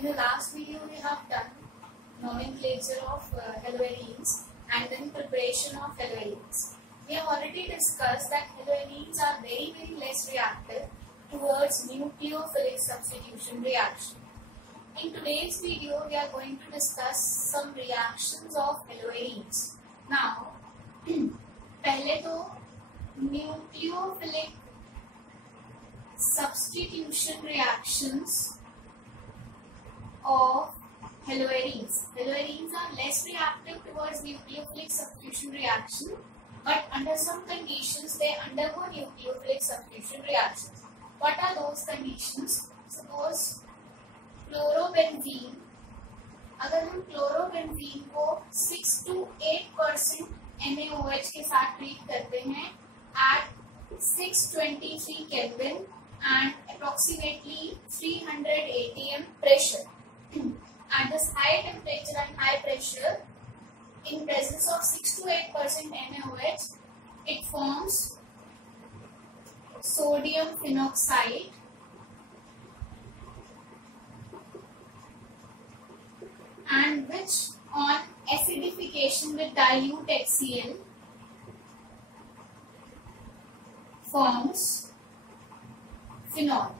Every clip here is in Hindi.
In the last video, we have done nomenclature of haloarenes and then preparation of haloarenes. We have already discussed that haloarenes are very less reactive towards nucleophilic substitution reaction. In today's video, we are going to discuss some reactions of haloarenes. Now, पहले तो nucleophilic substitution reactions of haloarenes. Haloarenes are less reactive towards nucleophilic substitution reaction, but under some conditions they undergo nucleophilic substitution reactions. What are those conditions? Suppose chlorobenzene, अगर हम क्लोरोबेंजीन को 6 to 8% NaOH के साथ ट्रीट करते हैं at 623 Kelvin and approximately 300 atm pressure. At this high temperature and high pressure, in presence of 6 to 8% NaOH, it forms sodium phenoxide and which on acidification with dilute HCl forms phenol.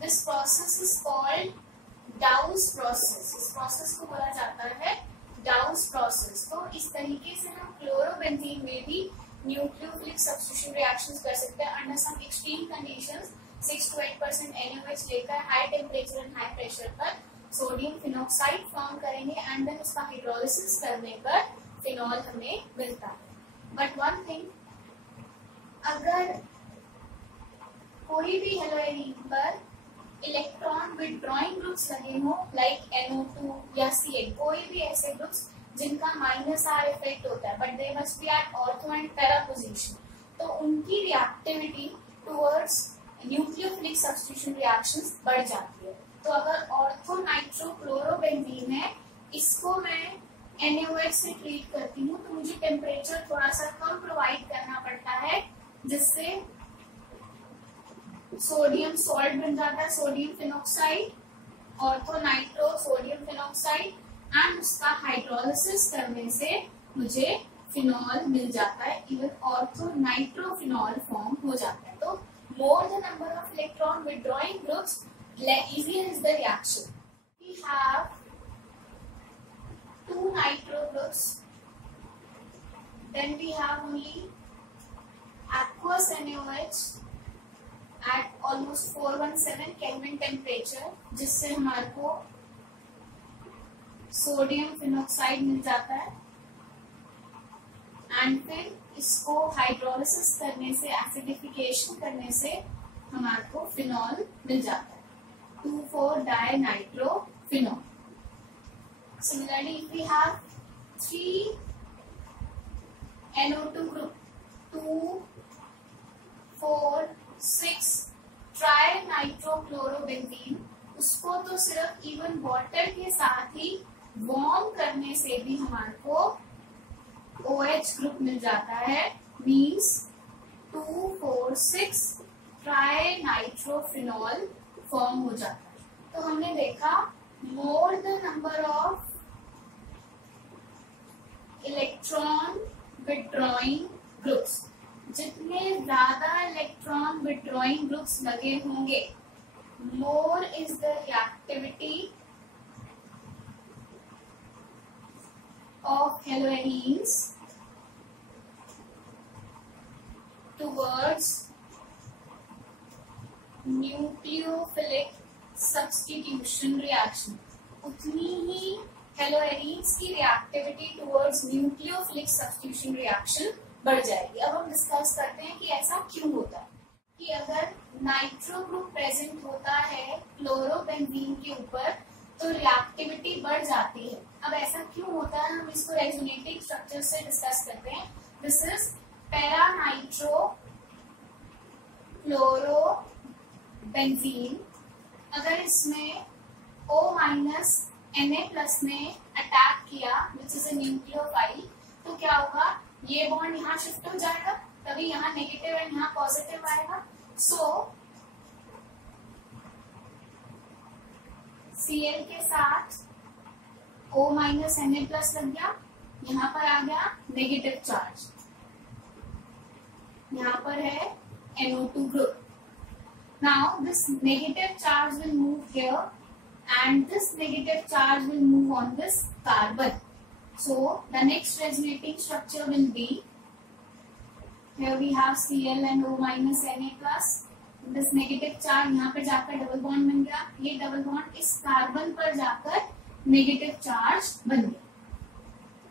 This process is called Dow's process. इस process को बोला जाता है Dow's process. तो इस तरीके से हम क्लोरोबेंजीन में भी न्यूक्लियोफिलिक सब्स्टिट्यूशन रिएक्शंस कर सकते हैं under some extreme conditions. 6 to 8% NaOH लेकर high temperature and high pressure पर सोडियम फिनॉक्साइड फॉर्म करेंगे एंड देन उसका हाइड्रोलिसिस करने पर फिनॉल हमें मिलता है. बट वन थिंग, अगर कोई भी हेलोएरीन पर इलेक्ट्रॉन विथड्रॉइंग ग्रुप्स लगे हो लाइक NO2 या CH, कोई भी ऐसे ग्रुप्स जिनका -R इफेक्ट होता है but they must be at ortho and para position, तो उनकी reactivity towards nucleophilic substitution reactions बढ़ जाती है. तो अगर ऑर्थो नाइट्रोक्लोरोबेंजीन है, इसको मैं NaOH से ट्रीट करती हूँ तो मुझे टेम्परेचर थोड़ा सा कम प्रोवाइड करना पड़ता है जिससे सोडियम सॉल्ट बन जाता है, sodium phenoxide, ortho nitro sodium phenoxide and उसका हाइड्रोलिसिस करने से मुझे फिनॉल मिल जाता है. इवन ऑर्थो नाइट्रोफिनॉल फॉर्म हो जाता है. तो more the number of electron withdrawing groups, easier is the reaction. We have 2 nitro groups, then we have only aqueous NaOH at almost 417 Kelvin temperature, जिससे हमारे को सोडियम फिनॉक्साइड मिल जाता है एंड फिर इसको हाइड्रोलिसिस करने से, एसिडिफिकेशन करने से हमारे को फिनॉल मिल जाता है, 2,4-diNitroPhenol. Similarly, if we have 3 NO2 group, 2, 4, 6 ट्राइनाइट्रोक्लोरोबेंजीन, उसको तो सिर्फ इवन वाटर के साथ ही वार्म करने से भी हमारे को OH ग्रुप मिल जाता है, मीन्स 2,4,6 ट्राइनाइट्रोफिनॉल फॉर्म हो जाता है. तो हमने देखा more the number of electron withdrawing groups, जितने ज्यादा इलेक्ट्रॉन विथड्रॉइंग ग्रुप्स लगे होंगे, more is the reactivity of haloarenes towards nucleophilic substitution reaction. उतनी ही haloarenes की reactivity towards nucleophilic substitution reaction बढ़ जाएगी. अब हम डिस्कस करते हैं कि ऐसा क्यों होता है. कि अगर नाइट्रो ग्रुप प्रेजेंट होता है क्लोरोबेंजीन के ऊपर तो रिएक्टिविटी बढ़ जाती है. अब ऐसा क्यों होता है, हम इसको रेजोनेटिव स्ट्रक्चर से डिस्कस करते हैं. This is para nitro chlorobenzene. अगर इसमें O- Na+ ने अटैक किया विच इज अ न्यूक्लियोफाइल, तो क्या होगा, ये बॉन्ड यहाँ शिफ्ट हो जाएगा, तभी यहाँ नेगेटिव एंड यहाँ पॉजिटिव आएगा. सो Cl के साथ O माइनस Na प्लस लग गया, यहाँ पर आ गया नेगेटिव चार्ज, यहाँ पर है NO2 group. Now this negative charge will move here and this negative charge will move on this carbon. So the next resonating structure will be, here we have Cl and O minus Na plus. This negative charge यहाँ पर जाकर डबल बॉन्ड बन गया, ये डबल बॉन्ड इस कार्बन पर जाकर नेगेटिव चार्ज बन गया.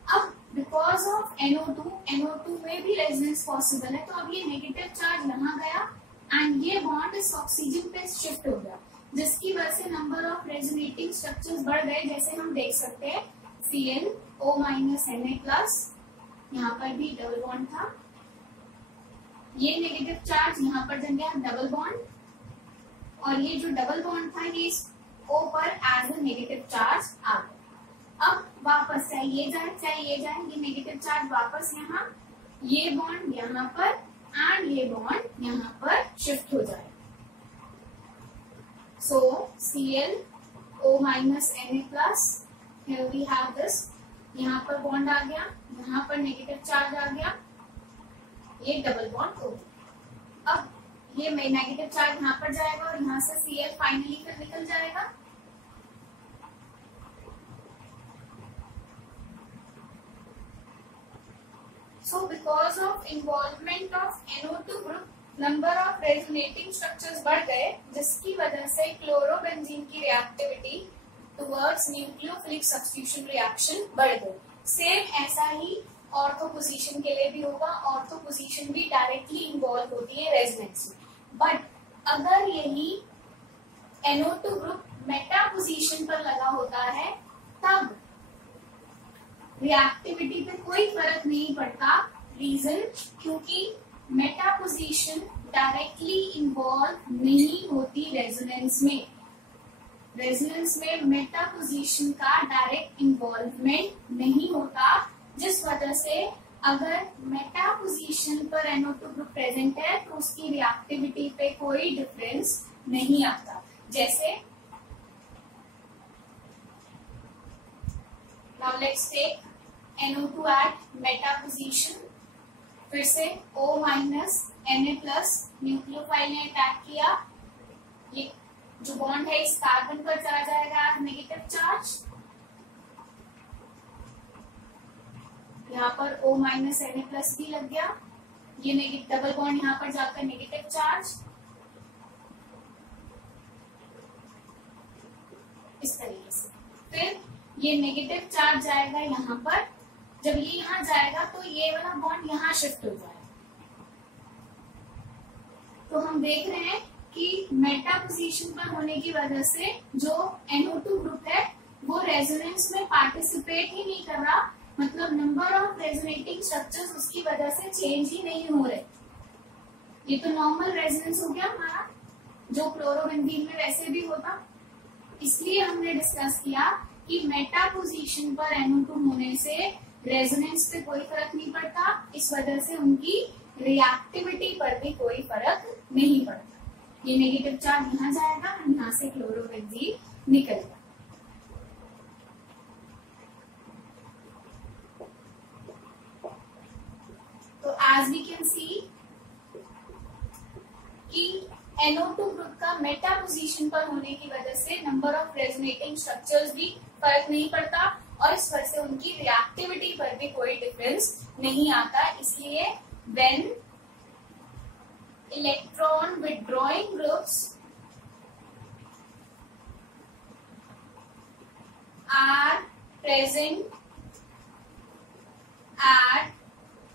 अब बिकॉज ऑफ NO2 में भी रेजोनेंस पॉसिबल है, तो अब ये नेगेटिव चार्ज यहाँ गया एंड ये बॉन्ड इस ऑक्सीजन पे शिफ्ट हो गया, जिसकी वजह से नंबर ऑफ रेजोनेटिंग स्ट्रक्चर्स बढ़ गए. जैसे हम देख सकते हैं Cl O minus Na plus, यहाँ पर भी डबल बॉन्ड था, ये नेगेटिव चार्ज यहाँ पर जम गया डबल बॉन्ड, और ये जो डबल बॉन्ड था ये इस O पर एज ए नेगेटिव चार्ज आ गया. अब वापस चाहे ये जाए, ये नेगेटिव चार्ज वापस यहाँ, ये बॉन्ड यहाँ पर एंड ये बॉन्ड यहाँ पर शिफ्ट हो जाए. सो Cl O minus Na plus, here we have this, यहाँ पर बॉन्ड आ गया, यहाँ पर नेगेटिव चार्ज आ गया, ये डबल बॉन्ड हो गया. अब ये नेगेटिव चार्ज यहाँ पर जाएगा और यहाँ से Cl फाइनली फिर निकल जाएगा. So because of involvement of NO2 group, number of resonating structures बढ़ गए, जिसकी वजह से क्लोरोबेंजीन की reactivity towards nucleophilic substitution reaction बढ़ गई. सेम ऐसा ही ऑर्थो पोजीशन के लिए भी होगा. ऑर्थो पोजीशन भी डायरेक्टली इन्वॉल्व होती है रेजोनेंस में, बट अगर यही NO2 ग्रुप मेटा पोजीशन पर लगा होता है तब रिएक्टिविटी पे कोई फर्क नहीं पड़ता. रीजन, क्योंकि मेटा पोजीशन डायरेक्टली इन्वॉल्व नहीं होती रेजोनेंस में. रेजोनेंस में मेटा पोजीशन का डायरेक्ट इन्वॉल्वमेंट नहीं होता, जिस वजह से अगर मेटा पोजीशन पर NO2 ग्रुप प्रेजेंट है तो उसकी रिएक्टिविटी पे कोई डिफरेंस नहीं आता. जैसे now let's take NO2 at meta position, फिर से O minus Na plus nucleophile ने अटैक किया, ये जो बॉन्ड है इस कार्बन पर चला जाएगा नेगेटिव चार्ज, यहाँ पर O माइनस Na प्लस भी लग गया, ये नेगेटिव डबल बॉन्ड यहाँ पर जाकर नेगेटिव चार्ज, इस तरीके से. फिर ये नेगेटिव चार्ज जाएगा यहाँ पर, जब ये यहाँ जाएगा तो ये वाला बॉन्ड यहाँ शिफ्ट हो जाएगा. तो हम देख रहे हैं कि मेटा पोजीशन पर होने की वजह से जो NO2 ग्रुप है वो रेजोनेंस में पार्टिसिपेट ही नहीं कर रहा, मतलब नंबर ऑफ रेजोनेटिंग स्ट्रक्चर्स उसकी वजह से चेंज ही नहीं हो रहे. ये तो नॉर्मल रेजोनेंस हो गया हमारा, जो क्लोरोबेंजीन में वैसे भी होता. इसलिए हमने डिस्कस किया कि मेटा पोजीशन पर NO2 होने से रेजोनेंस पे कोई फर्क नहीं पड़ता, इस वजह से उनकी रिएक्टिविटी पर भी कोई फर्क नहीं पड़ता. ये नेगेटिव चार्ज यहाँ जाएगा और यहाँ से क्लोरोबेंजीन निकलेगा. तो एज वी कैन सी कि NO2 ग्रुप का मेटा पोजीशन पर होने की वजह से नंबर ऑफ रेजोनेटिंग स्ट्रक्चर्स भी फर्क नहीं पड़ता और इस वजह से उनकी रिएक्टिविटी पर भी कोई डिफरेंस नहीं आता. इसलिए when electron withdrawing groups are present at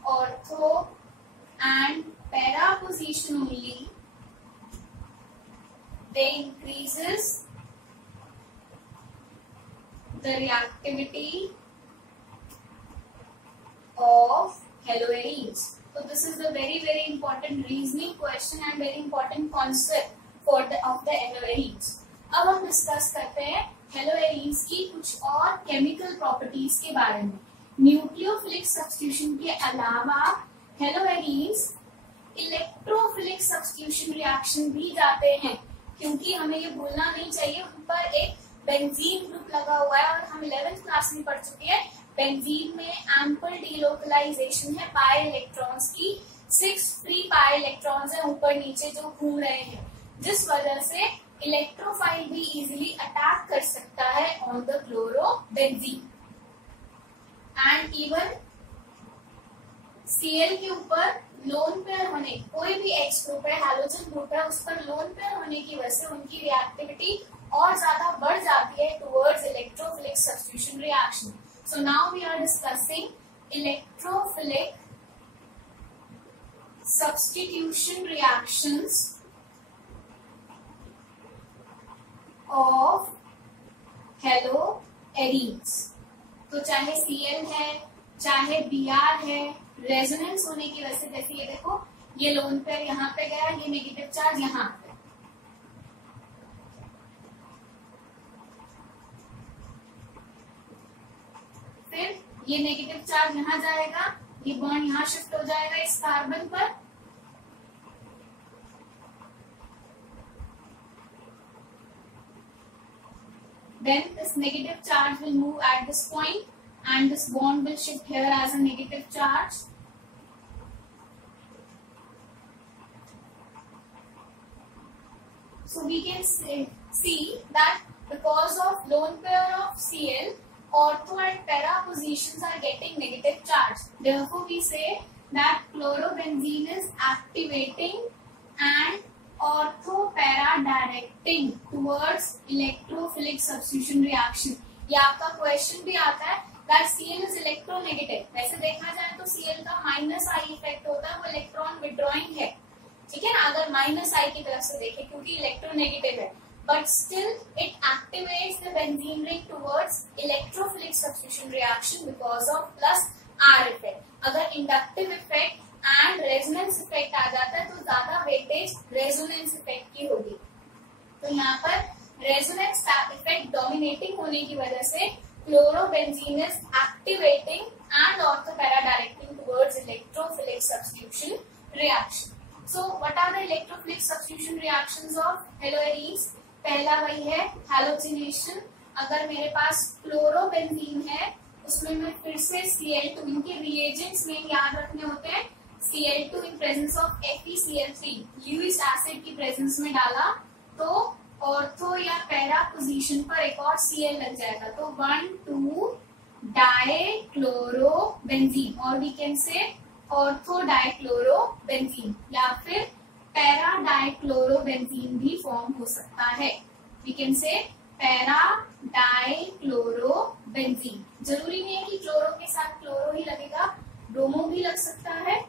ortho and para position only, they increases the reactivity of haloarenes. So this is a very important reasoning question and very important concept for the haloarenes. अब हम डिस्कस करते हैं हेलोएरीन्स की कुछ और केमिकल प्रॉपर्टीज के बारे में. न्यूक्लियोफिलिक सब्स्टिट्यूशन के अलावा हेलोएरीन्स इलेक्ट्रोफिलिक सब्स्टिट्यूशन रिएक्शन भी जाते हैं, क्योंकि हमें ये भूलना नहीं चाहिए उन पर एक बेंजीन ग्रुप लगा हुआ है और हम 11th क्लास में पढ़ चुके हैं बेंजीन में एम्पल डीलोकलाइजेशन है पाई इलेक्ट्रॉन्स की, 6 फ्री पाई इलेक्ट्रॉन्स है ऊपर नीचे जो घूम रहे हैं, जिस वजह से इलेक्ट्रोफाइल भी इजीली अटैक कर सकता है on the chlorobenzene. And even Cl के ऊपर लोन पेयर होने, कोई भी X ग्रुप है, हैलोजन ग्रुप है, उस पर लोन पेयर होने की वजह से उनकी रिएक्टिविटी और ज्यादा बढ़ जाती है towards electrophilic substitution reaction. So now we are discussing electrophilic substitution reactions of haloarenes. तो चाहे Cl है चाहे Br है, रेजोनेंस होने की वजह से, जैसे ये देखो ये लोन पेयर यहाँ पे गया, ये नेगेटिव चार्ज यहाँ पे, फिर ये नेगेटिव चार्ज यहाँ जाएगा, ये बॉन्ड यहाँ शिफ्ट हो जाएगा इस कार्बन पर, then this negative charge will move at this point and this bond will shift here as a negative charge. So we can see that because of lone pair of Cl, ortho and para positions are getting negative charge. Therefore we say that chlorobenzene is activating and ortho para directing towards electrophilic substitution reaction. ये आपका क्वेश्चन भी आता है that Cl is electronegative. वैसे देखा जाए तो Cl का माइनस आई इफेक्ट होता है, वो इलेक्ट्रॉन विड्रॉइंग है, ठीक है ना, अगर माइनस आई की तरफ से देखें क्योंकि इलेक्ट्रोनेगेटिव है, but still it activates the benzene ring towards electrophilic substitution reaction because of plus R effect. अगर inductive effect and resonance effect आ जाता है तो ज्यादा वेटेज रेजोनेंस इफेक्ट की होगी। तो यहाँ पर रेजोनेंस इफेक्ट डोमिनेटिंग होने की वजह से chlorobenzene is activating and ortho para directing towards electrophilic substitution reaction. So what are the electrophilic substitution reactions of haloarenes? पहला वही है halogenation। अगर मेरे पास chlorobenzene है उसमें मैं फिर से Cl2, इनके reagents में याद रखने होते हैं, Cl2 in presence of FeCl3, Lewis acid की प्रेजेंस में डाला तो ऑर्थो या पैरा पोजीशन पर एक और Cl लग जाएगा, तो 1,2 डाइक्लोरोबेंजीन, और we can say ortho dichlorobenzene या फिर पैरा डाइक्लोरोबेंजीन भी फॉर्म हो सकता है। We can say para dichlorobenzene. जरूरी नहीं है कि क्लोरो के साथ क्लोरो ही लगेगा, ब्रोमो भी लग सकता है।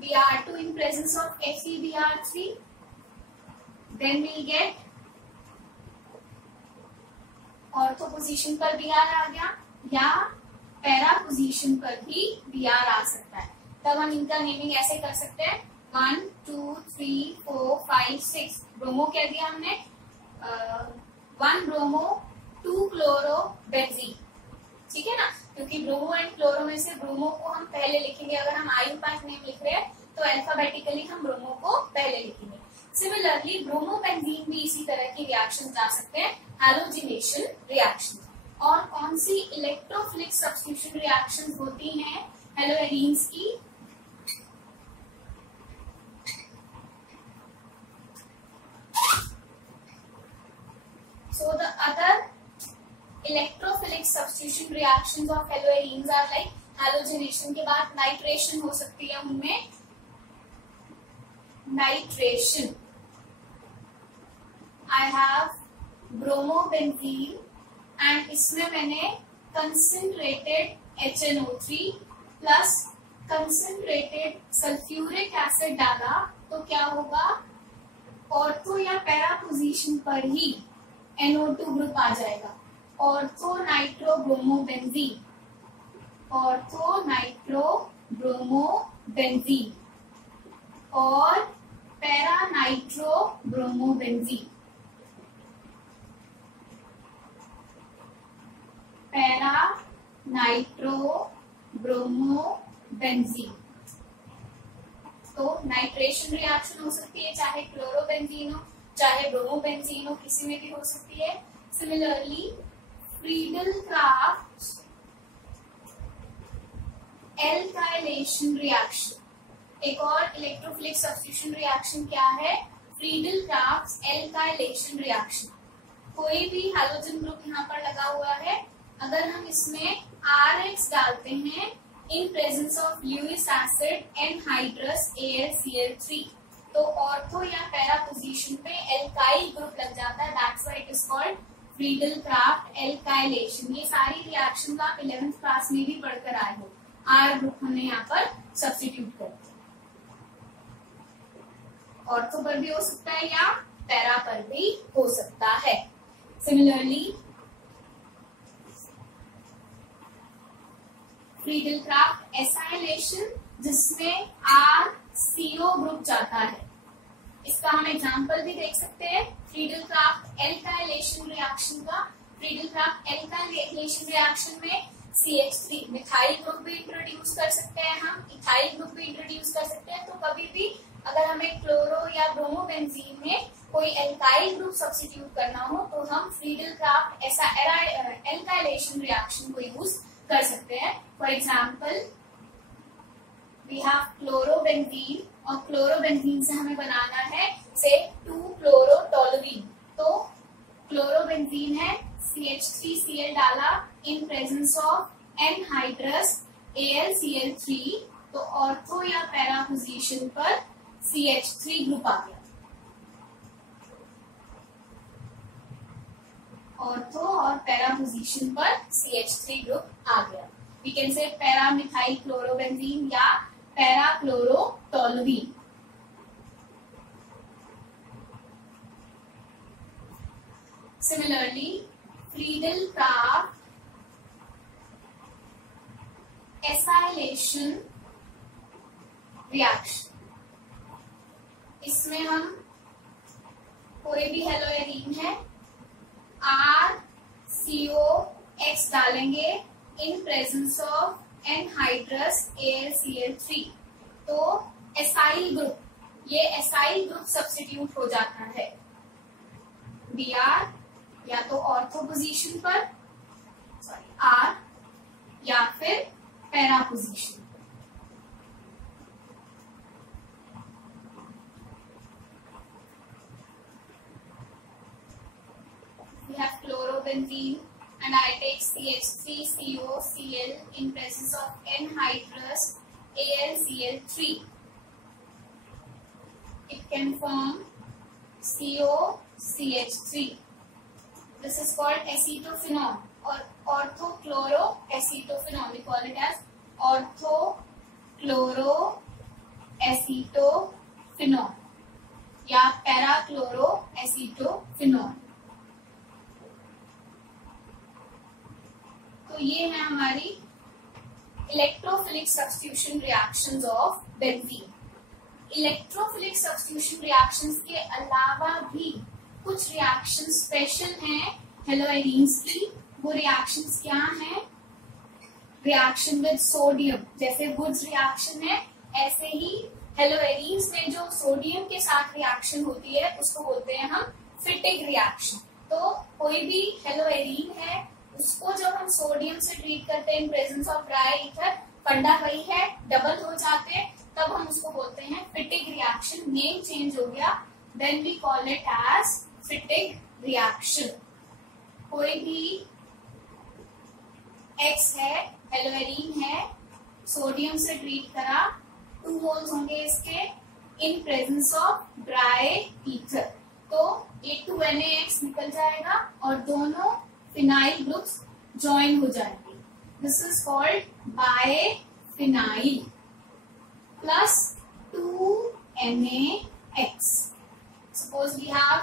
Br2 in presence of FeBr3, then we'll get ortho position पर Br आ गया या पैरा पोजीशन पर भी Br आ सकता है। तब हम इनका नेमिंग ऐसे कर सकते हैं 1, 2, 3, 4, 5, 6। ब्रोमो क्या दिया हमने 1 ब्रोमो 2 क्लोरोबेंजीन, ठीक है ना, क्योंकि ब्रोमो एंड क्लोरो में से ब्रोमो को हम पहले लिखेंगे। अगर हम आयुपाक नेम लिख रहे हैं तो अल्फाबेटिकली हम ब्रोमो को पहले लिखेंगे। सिमिलरली ब्रोमोबेंजीन भी इसी तरह की रिएक्शन जा सकते हैं, हैलोजिनेशन रिएक्शन। और कौन सी इलेक्ट्रोफिलिक सब्स्टिट्यूशन रिएक्शन होती हैं हेलोएरीन्स की? So the other electrophilic substitution reactions of haloarenes are like halogenation के बाद नाइट्रेशन हो सकती है, उनमें nitration. I have bromobenzene and इसमें मैंने concentrated HNO3 plus concentrated sulfuric acid डाला, तो क्या होगा, ऑर्थो या पैरा पोजीशन पर ही NO2 ग्रुप आ जाएगा, ऑर्थो नाइट्रोब्रोमोबेंजीन, ऑर्थो नाइट्रोब्रोमोबेंजीन और पैरा नाइट्रोब्रोमोबेंजीन, पैरा नाइट्रोब्रोमोबेंजीन। तो नाइट्रेशन रिएक्शन हो सकती है चाहे क्लोरोबेंजीन हो चाहे ब्रोमोबेंजीन हो, किसी में भी हो सकती है। सिमिलरली फ्रीडल-क्राफ्ट एल्काइलेशन रिएक्शन, एक और इलेक्ट्रोफिलिक सब्स्टिट्यूशन रिएक्शन क्या है? Friedel-Crafts alkylation reaction. कोई भी हैलोजन ग्रुप यहाँ पर लगा हुआ है, अगर हम इसमें RH डालते हैं in presence of Lewis acid anhydrous AlCl3, तो ऑर्थो या पैरा पोजीशन पे एल्काइल ग्रुप लग जाता है, that's why it is called Friedel-Crafts alkylation. ये सारी रिएक्शन आप 11th क्लास में भी पढ़कर आए हो। R ग्रुप हमने यहाँ पर सब्स्टिट्यूट कर दिया। ऑर्थो पर भी हो सकता है या पैरा पर भी हो सकता है। सिमिलरली फ्रीडल-क्राफ्ट एसाइलेशन, जिसमें RCO ग्रुप जाता है, इसका हम एग्जांपल भी देख सकते हैं फ्रीडल-क्राफ्ट एल्काइलेशन रिएक्शन का। फ्रीडल-क्राफ्ट एल्काइलेशन रिएक्शन में CH3 मिथाइल ग्रुप भी इंट्रोड्यूस कर सकते हैं, हम इथाइल ग्रुप भी इंट्रोड्यूस कर सकते हैं। तो कभी भी अगर हमें क्लोरो या ब्रोमोबेंजीन में कोई एल्काइल ग्रुप सब्स्टिट्यूट करना हो तो हम फ्रीडल-क्राफ्ट एल्काइलेशन रिएक्शन को यूज कर सकते हैं। For example we have chlorobenzene, और क्लोरोबेंजीन से हमें बनाना है से 2-क्लोरोटोलुरीन। तो क्लोरोबेंजीन है, CH3Cl डाला इन प्रेजेंस ऑफ एनहाइड्रस AlCl3, तो ऑर्थो या पैरा पोजीशन पर CH3 ग्रुप आ गया। ऑर्थो और पैरा पोजीशन पर CH3 ग्रुप आ गया। We can say para methyl chlorobenzene या para chlorotoluene. Similarly Friedel Crafts acylation reaction, इसमें हम कोई भी हेलोएरीन है RCOX डालेंगे इन प्रेजेंस ऑफ एनहाइड्रस AlCl3, तो एसाइल ग्रुप, ये एसाइल ग्रुप सब्स्टिट्यूट हो जाता है Br या तो ऑर्थो पोजीशन पर R या फिर para position. We have chlorobenzene and I take CH3COCl in presence of anhydrous AlCl3. It can form COCH3. This is called acetophenone or orthochloroacetophenone. We call it as orthochloroacetophenone या parachloroacetophenone। तो ये है हमारी electrophilic substitution reactions of benzene. Electrophilic substitution reactions के अलावा भी कुछ रिएक्शन स्पेशल हैं हेलोएरीन्स की। वो रिएक्शंस क्या हैं? रिएक्शन विद सोडियम, जैसे वुड्स रिएक्शन है, ऐसे ही हेलोएरीन्स में जो सोडियम के साथ रिएक्शन होती है उसको बोलते हैं हम फिटिग रिएक्शन। तो कोई भी हेलोएरीन है उसको जब हम सोडियम से ट्रीट करते हैं in presence of dry ether, फंडा वही है, डबल हो जाते हैं, तब हम उसको बोलते हैं फिटिग रिएक्शन। नेम चेंज हो गया, then we call it as Fittig reaction. कोई भी X है, हेलोएरीन है, सोडियम से ट्रीट करा, 2 मोल्स होंगे इसके इन प्रेजेंस ऑफ ड्राई ईथर, तो ये 2NaX निकल जाएगा और दोनों फिनाइल ग्रुप्स ज्वाइन हो जाएंगे। This is called biphenyl plus 2NaX। Suppose we have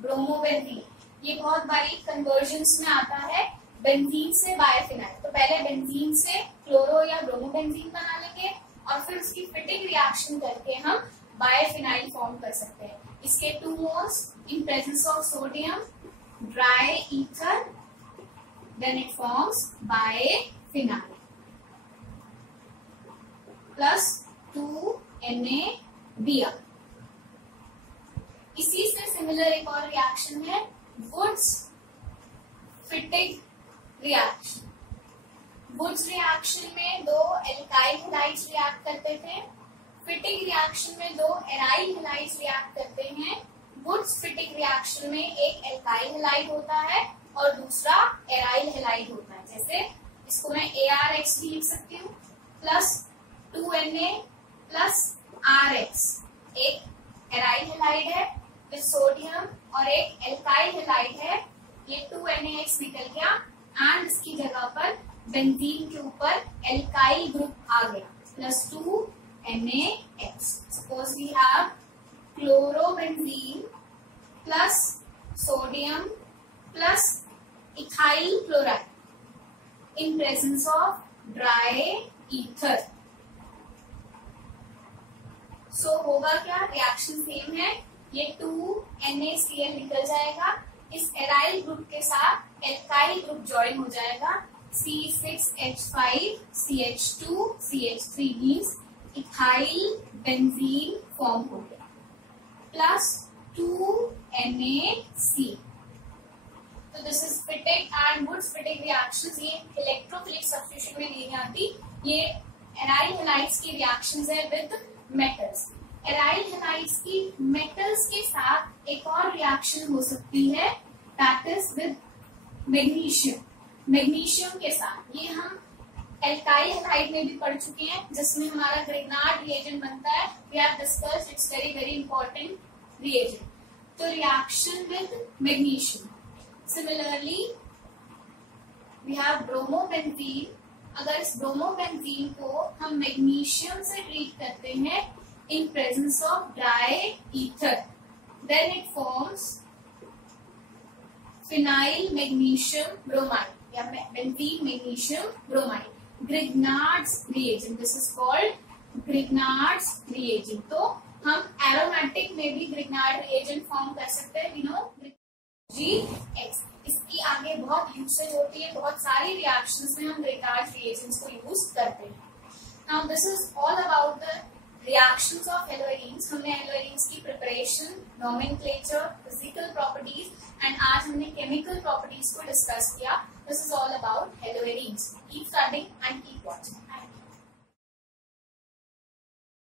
bromobenzene, ये बहुत बारी कन्वर्जन्स में आता है बेंजीन से बायफिनाइल। तो पहले बेंजीन से क्लोरो या ब्रोमोबेंजीन बना लेंगे और फिर उसकी फिटिंग रिएक्शन करके हम बायफिनाइल फॉर्म कर सकते हैं। इसके 2 moles in presence of sodium, dry ether, then it forms biphenyl plus 2NaBr। इसी से सिमिलर एक और रिएक्शन है Wurtz Fittig reaction. Wurtz reaction में दो एल्काइल हैलाइड्स रिएक्ट करते थे, फिटिग रिएक्शन में दो एराइल हैलाइड्स रिएक्ट करते हैं। वुड्स फिटिग रिएक्शन में एक एल्काइल हैलाइड होता है और दूसरा एराइल हैलाइड होता है। जैसे इसको मैं ArX भी लिख सकती हूँ प्लस 2Na प्लस RX, एक एराइल हैलाइड है विद सोडियम और एक एल्काइल हैलाइड है, ये 2NaX निकल गया एंड इसकी जगह पर बेंजीन के ऊपर एल्काइल ग्रुप आ गया plus 2NaX। Suppose we have chlorobenzene plus sodium plus ethyl chloride in presence of dry ether. So होगा क्या, रिएक्शन सेम है, ये 2NaCl निकल जाएगा, इस एराइल ग्रुप के साथ एल्काइल ग्रुप ज्वाइन हो जाएगा, C6H5CH2 CH3 means ethyl benzene form हो गया प्लस 2NaC। तो this is Fittig and Wurtz Fittig reactions. ये इलेक्ट्रोफिलिक सब्स्टिट्यूशन में नहीं आती, ये एराइल हैलाइड्स की रिएक्शंस है विद मेटल्स। एराइल हैलाइड्स की मेटल्स के साथ एक और रिएक्शन हो सकती है that is with magnesium. Magnesium के साथ ये हम एल्काइल हैलाइड में भी पढ़ चुके हैं जिसमें हमारा ग्रिग्नार्ड रिएजेंट बनता है। We have discussed, it's very very important reagent. तो reaction with magnesium. Similarly we have bromobenzene. अगर इस ब्रोमोबेंजीन को हम मैग्नीशियम से ट्रीट करते हैं in presence of dry ether, then it forms phenyl magnesium bromide या benzene magnesium bromide, Grignard's reagent. This is called Grignard's reagent. तो हम एरोमेटिक में भी Grignard reagent फॉर्म कर सकते हैं, we know GX। इसकी आगे बहुत यूसेज होती है, बहुत सारी रिएक्शंस में हम Grignard reagents को यूज करते हैं। Now this is all about the reactions of halogenes। हमने halogenes की preparation, nomenclature, physical properties and आज हमने केमिकल प्रॉपर्टीज को डिस्कस किया। This is all about halogenes. Keep studying and keep watching.